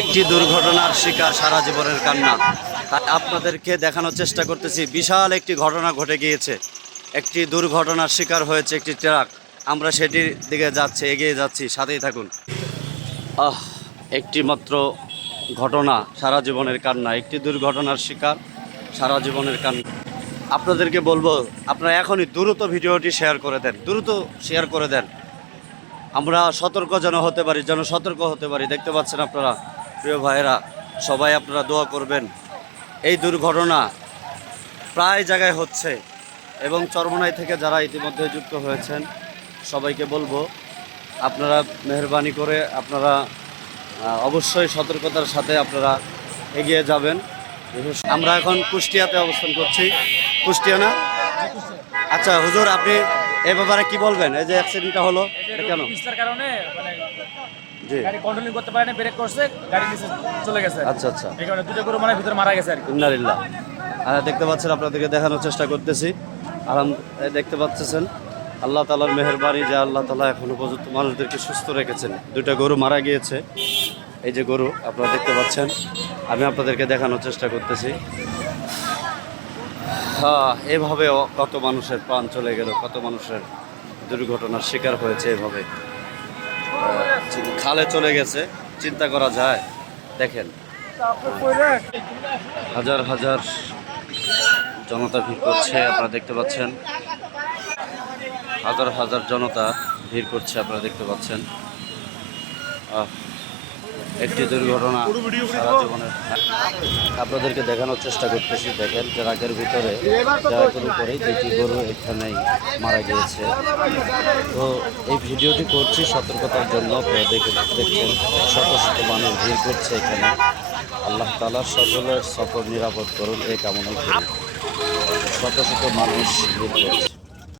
একটি দুর্ঘটনার শিকার সারা জীবনের কান্না। তাই আপনাদেরকে দেখানোর চেষ্টা করতেছি, বিশাল একটি ঘটনা ঘটে গিয়েছে। একটি দুর্ঘটনার শিকার হয়েছে একটি ট্রাক। আমরা সেটির দিকে যাচ্ছি, এগিয়ে যাচ্ছি, সাথেই থাকুন। আহ, একটি মাত্র ঘটনা, সারা জীবনের কান্না। একটি দুর্ঘটনার শিকার, সারা জীবনের কান্না। আপনাদেরকে বলব, আপনারা এখনই দ্রুত ভিডিওটি শেয়ার করে দেন, দ্রুত শেয়ার করে দেন। আমরা সতর্ক যেন হতে পারি, যেন সতর্ক হতে পারি। দেখতে পাচ্ছেন আপনারা, প্রিয় ভাইয়েরা, সবাই আপনারা দোয়া করবেন। এই দুর্ঘটনা প্রায় জায়গায় হচ্ছে এবং চরমনাই থেকে যারা ইতিমধ্যে যুক্ত হয়েছেন, সবাইকে বলব, আপনারা মেহরবানি করে আপনারা অবশ্যই সতর্কতার সাথে আপনারা এগিয়ে যাবেন। আমরা এখন কুষ্টিয়াতে অবস্থান করছি। কুষ্টিয়া না? আচ্ছা হুজুর, আপনি এ ব্যাপারে কি বলবেন? এই যে অ্যাক্সিডেন্টটা হলো এটা কেন? কারণে মানে জি। গাড়ি কন্ট্রোলিং করতে পারে না ব্রেক করছে গাড়ি নিচে চলে গেছে। আচ্ছা আচ্ছা। এই কারণে দুটো গরু মানে ভিতরে মারা গেছে আর কি। আর দেখতে পাচ্ছেন আপনাদেরকে দেখানোর চেষ্টা করতেছি। আরাম দেখতে পাচ্ছেন আল্লাহ তালার মেহরবানি যে আল্লাহ তালা এখনও পর্যন্ত মানুষদেরকে সুস্থ রেখেছেন। দুটা গরু মারা গিয়েছে। এই যে গরু আপনারা দেখতে পাচ্ছেন। আমি আপনাদেরকে দেখানোর চেষ্টা করতেছি। হ্যাঁ এভাবে কত মানুষের প্রাণ চলে গেল, কত মানুষের দুর্ঘটনার শিকার হয়েছে এভাবে। খালে চলে গেছে, চিন্তা করা যায়। দেখেন, হাজার হাজার জনতা ভিড় করছে, আপনারা দেখতে পাচ্ছেন। হাজার হাজার জনতা ভিড় করছে, আপনারা দেখতে পাচ্ছেন। একটি দুর্ঘটনা সারা জীবনের। আপনাদেরকে দেখানোর চেষ্টা করতেছি, দেখেন ট্রাকের ভিতরে ট্রাকের উপরে দুটি গরু এখানেই মারা গিয়েছে। তো এই ভিডিওটি করছি সতর্কতার জন্য দেখছেন, শত শত মানুষ ভিড় করছে এখানে। আল্লাহ তালা সকলের সফর নিরাপদ করুন, এই কামনাই করি। শত শত মানুষ ভিড় করছে।